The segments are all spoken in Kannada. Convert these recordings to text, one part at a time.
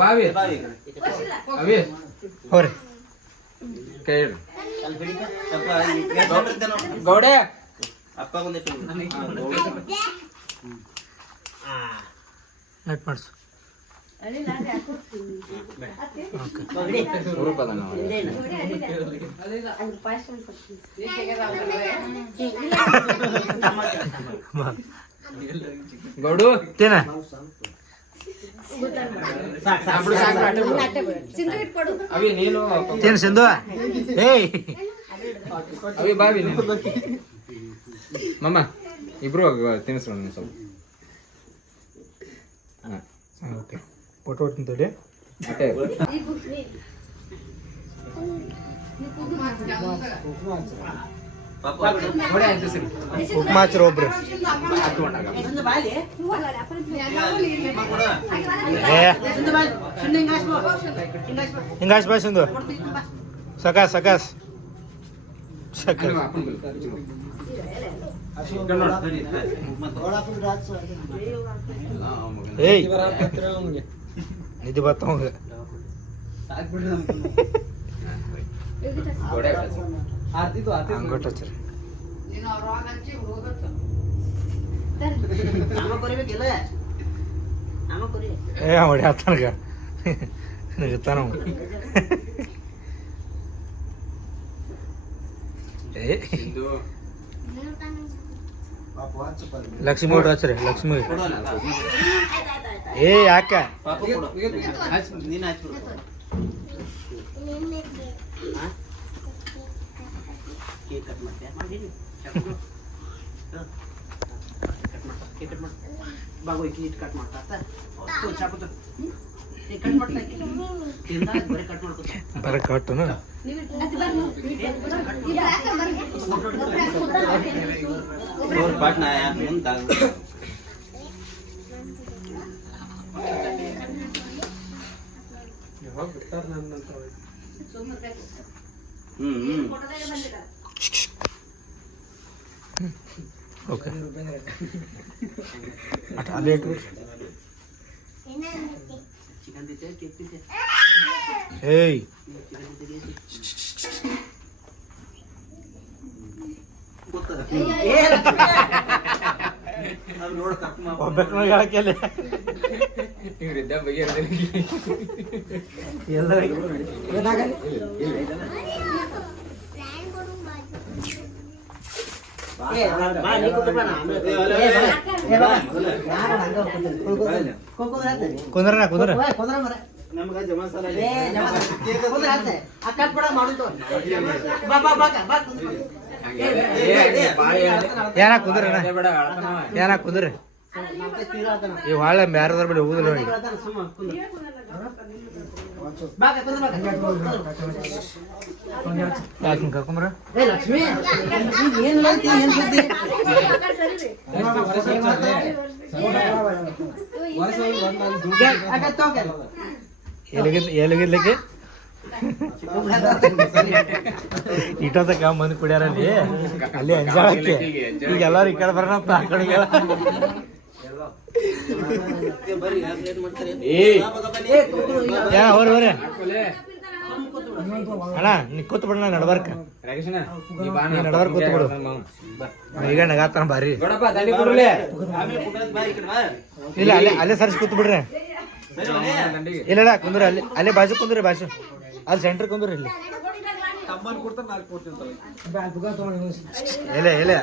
ಬಾವಿ ಅವಿ ಹೋರಿ ಕೈ. ಗೌಡೆ ಅಪ್ಪ ಬಂದಿಟ್ಟು ನೆಟ್ ಮಾಡಿಸು. ಗೌಡು ತೇನ ಅವಿ ನೀನು ತೇನ ಸಿಂಧು. ಏಯ್. ಅವಿ ಬಾವಿ ನೀನು. ಮಮ್ಮ ಇಬ್ರು ತಿನ್ನಿಸ್ರು ಒಂದು ಸ್ವಲ್ಪ. ಹಾಂ ಓಕೆ. ಅಷ್ಟೇ ಗೋಡೆ ಹಂಚಿಸ್ರಿ ಉಪ್ಪು ಹಚ್ಚಿರ ಒಬ್ರು ಹಿಂಗಾಸ್ ಬಾ ಸಿಂಧು. ಸಕಾಸ್ ಸಕಾಸ್. ಸಕಾಸ್. ಏಯ್. ನಿಧಿ ಬರ್ತಾವ ಗೋಡೆ ಹಂಗೊಟ್ಟು ಹಚ್ಚಿರಿ ಏ ಹೊಡಿ ಹತ್ತನಗ ನಿಗತ್ತಾನ ಏ ಲಕ್ಷ್ಮಿ ಹೊಟ್ಟು ಹಚ್ಚಿರಿ ಲಕ್ಷ್ಮಿ ಏ ಯಾಕ? ಬಾಗೋಯ್ತು ಇಟ್ ಕಟ್ ಮಾಡ್ತಾ ಚಾಕು ಬರ ಕಟ್ ಪಾಟ್ನ ಯಾರು ಹ್ಮ್ ಹ್ಮ್ ಓಕೆ ಅಟ್ ಅಲ್ಲೇ ಇಟ್ಟು ಚಿಕನ್ ತಿಂತೆ ಕೇಕ್ ತಿಂತೆ ಏಯ್ ಚಿಕನ್ ತಿಂತೆ ಗೊತ್ತದ ನಾವು ನೋಡ ಕಟ್ ಮಾಡಿ ಒಬ್ಬಕ್ಕೆ ಹೇಳಕ್ಕೆ ಇವ್ರಿದ್ದ ಬಗೆಹರಿದಲ್ಲಿ ಎಲ್ಲರಿಗೂ ಬಾ ನೀ ಕೂತ್ಕೋ. ಬಾ ಕುಂದ್ರನ ಕುಂದ್ರ ಏನ. ಏನ ಕುಂದ್ರ? ಈ ಹೊಳೆ ಬ್ಯಾರದ್ರ ಬಳಿ ಹೋಗುದಿಲ್ಲ ನೋಡಿ. ಯಾಕೆ ಕರ್ಕೊಂಬ್ರ ಲಕ್ಷ್ಮಿ ಏನ್ ಐತಿ ಏನ್ ಸುದ್ದಿ ಎಲ್ಲಿಗಿದ್ ಎಲ್ಲಿಗಿದ್ಲಿಕ್ಕೆ ಇಟ್ಟೊತ್ತಕ ಮಂದಿ ಕುಡಿಯಾರ ಅಲ್ಲಿ? ಅಲ್ಲಿ ಅಂಜಾಳಕ್ಕೆ. ಈಗ ಎಲ್ಲಾರು ಈ ಕಡೆ ಬರೋಣ ಅಂತ ಆ ಕಡೆಗೆ. ಏನ ಹೋರಿ ಹೋರಿ. ಅಣ್ಣ ನೀ ಕೂತ್ ಬಿಡ ನಡ್ಬಾರ್ಕ. ರಾಕೇಶಣ್ಣ, ನೀ ಬಾ ನೀ ನಾ ಕೂತ್ ಬಿಡು. ಈಗ ನಗಾತಾನ ಬಾರಿ. ಇಲ್ಲ ಅಲ್ಲೇ ಅಲ್ಲೇ ಸರ್ಸಿ ಕೂತ್ ಬಿಡ್ರಿ. ಇಲ್ಲ ಕುಂದ್ರಿ ಅಲ್ಲಿ ಅಲ್ಲೇ ಬಾಜು ಕುಂದ್ರಿ ಬಾಜು. ಅಲ್ಲಿ ಸೆಂಟರ್ ಕುಂದ್ರಿ ಇಲ್ಲಿ. ಎಲೆ ಎಲೆ.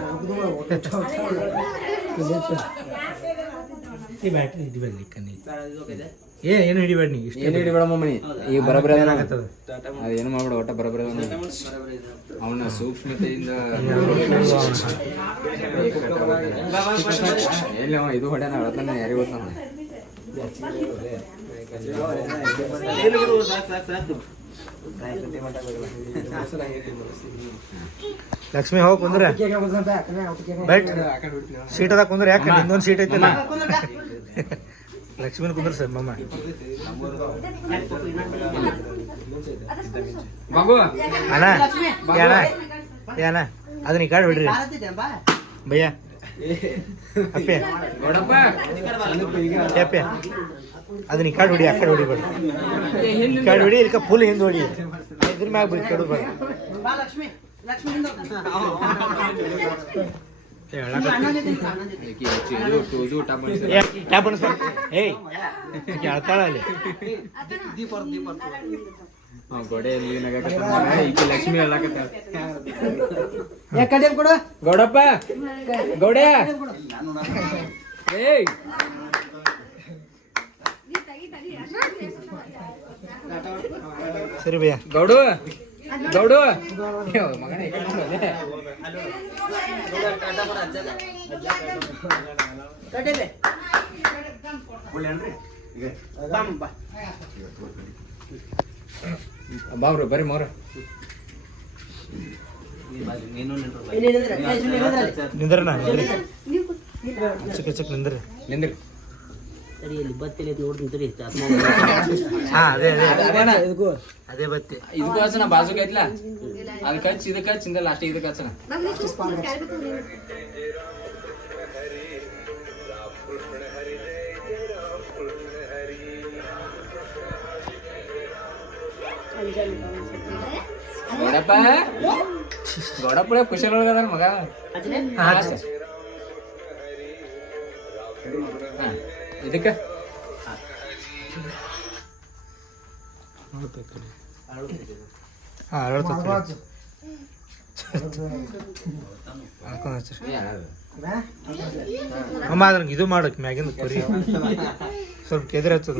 ಈ ಬ್ಯಾಟ್ರಿ ಹಿಡಿಬೇಡ ಕಣ್ಣಿ ಏ ಏನು ಹಿಡಿಬೇಡ ನೀ ಇಷ್ಟ ಏನ್ ಹಿಡಿಬೇಡ ಮಮ್ಮನಿ ಈಗ ಬರಬರ ಏನಾಗತ್ತದ? ಏನು ಮಾಡ್ಬೇಡ ಒಟ್ಟ ಬರಬರ ಅವನ ಸೂಕ್ಷ್ಮತೆಯಿಂದ ಎಲ್ಲಿ ಅವ? ಇದು ಹೊಡೆನ ಹೇಳ್ತಾನೆ ಯಾರಿಗೆ ಗೊತ್ತಾನ? ಲಕ್ಷ್ಮಿ ಹೋಗಿ ಕುಂದ್ರ. ಬೈಟ್ ಸೀಟ್ ಅದ ಕುಂದ್ರ ಯಾಕೆ ಇನ್ನೊಂದು ಸೀಟ್ ಐತಿಲ್ಲ? ಲಕ್ಷ್ಮಿನ ಕುಂದ್ರ ಸರ್ ಮಮ್ಮ ಮಗು. ಅಣ್ಣ ಏನ ಏನ ಅದನ್ನ ಈ ಕಾಡ್ ಬಿಡ್ರಿ. ಬಾ. ಭಯ್ಯ. ಅಪ್ಪೆ. ಅಪ್ಪೆ. ಅದನ್ನ ಈ ಕಡೆ ಹೊಡಿ ಆ ಕಡೆ ಹೊಡಿಬೇಡ ಈ ಕಡೆ ಹೊಡಿ ಇದಕ್ಕೆ ಫುಲ್ ಹಿಂದೆ ಹೊಡಿ. ಇದ್ರ ಮ್ಯಾಗ ಬಿಡಿ ಕಡು ಬೇಡ. ಟ್ಯಾಪ್ ಅನ್ಸ್ಬ ಏಯ್ ಅಳ್ತಾಳ ಅಲ್ಲಿ? ಲಕ್ಷ್ಮಿ ಕಡೆ ಕೊಡು. ಗೌಡಪ್ಪ ಗೌಡ. ಏಯ್. ಸರಿ ಭಯ್ಯ. ಗೌಡು ಗೌಡು. ಮಗನೇ ಈ ಕಡೆ ನೋಡು, ಅದೇ. ಕಡೆಲೆ ಬಾಮ್ ಬಾ ಬಾವ್ರು ಬರ್ರಿ ಮೋರ ನಿಂದ್ರೆ, ಚಿಕ್ಕ ಚಿಕ್ಕ ನಿಂದ್ರಿ. ನಿಂದ್ರಿ. ಅದೇ ಅದೇ ಅದೇನ ಅದೇ ಬತ್ತಿ. ಇದಕ್ಕೂ ಹಚ್ಚನ ಬಾಜುಕ್ ಐತ್ಲ? ಅದಕ್ಕೆ ಹಚ್ಚಿ ಇದಕ್ಕೆ ಲಾಸ್ಟ್ ಇದಕ್ಕೆ ಹಚ್ಚನ ಗೌಡಪ್ಪ ಗೌಡಪ್ಪ ಖುಷಿ ಒಳಗದಾರ ಮಗ ಇದಕ್ಕೆ? ಹಾ. ಹಚ್ರಿ ಅಮ್ಮ ಅದ್ರ ಇದು ಮಾಡಕ್ ಮ್ಯಾಗಿಂದ ಕೊರಿ. ಸ್ವಲ್ಪ ಕೆದ್ರೆ ಹಚ್ಚದ.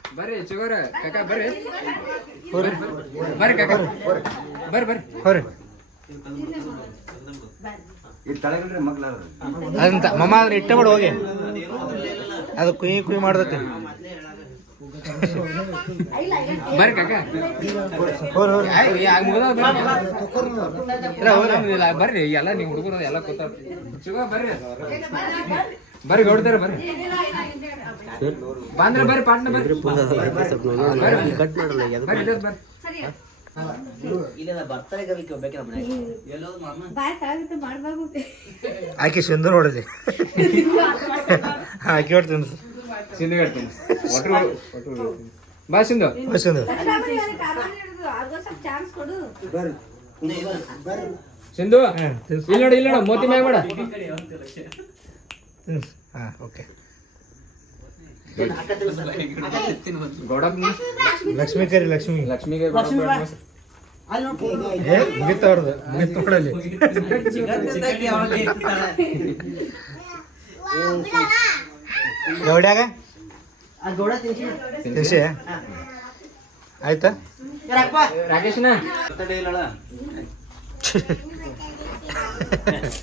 ಬರ್ರಿ ಚುಗರ ಕಾಕ ಬರ್ರಿ. ಬರ್ರಿ ಕಾಕ. ಬರ್ರಿ ಬರ್ರಿ. ಹೋರಿ. ಅದಂತ ಮಮ್ಮ ಅದನ್ನ ಇಟ್ಟ ಬಿಡು ಹೋಗಿ. ಅದು ಕುಯಿ ಕುಯ್ ಮಾಡ್ದತ್ತೆ ಬರ್ರಿ ಕಾಕ. ಬರ್ರಿ. ಎಲ್ಲ ನೀವು ಹುಡುಗರು ಎಲ್ಲ ಕೂತಾರ. ಚುಗ ಬರ್ರಿ. ಬರ್ರಿ ಗೌಡ್ತಾರ ಬರ್ರಿ. ಬಂದ್ರ ಬರ್ರಿ ಪಾಟ್ನ ಬರ್ರಿ. ಕಟ್ ಮಾಡಲ್ಲ ಬರ್ರಿ ಆಕೆ ಸಿಂಧು ನೋಡಲಿ. ಆಕೆ ಹೊಡ್ತೀನಿ ಸಿಂಧು ಹೇಳ್ತೀನಿ. ಬಾ ಸಿಂಧು. ಬಾ ಸಿಂಧು. ಸಿಂಧು ಇಲ್ಲ ನೋಡಿ ಇಲ್ಲಿ ನೋಡು ಮೋತಿ ಮ್ಯಾಗ ಮಾಡ. ಹಾಂ ಓಕೆ. ಲಕ್ಷ್ಮೀ ಕರಿ ಲಕ್ಷ್ಮಿ ಲಕ್ಷ್ಮಿಗೆ ಲಕ್ಷ್ಮಿ ಮುಗಿತ ಅವ್ರದ್ದು ಮುಗಿತ್ ನೋಡಲ್ಲಿ ಗೌಡ್ಯಾಗ? ಆ ಗೌಡ ತಿನ್ಸಿ. ಆಯ್ತಾ? ರಾಕೇಶ್ನಾ? ರಾಕೇಶ್ನ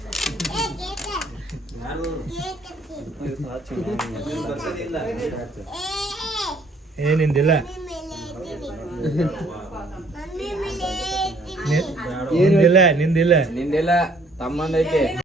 ಏನಿಂದಿಲ್ಲ ನಿಂದಿಲ್ಲ? ನಿಂದಿಲ್ಲ ನಿಂದಿಲ್ಲ. ತಮ್ಮಂದೈತಿ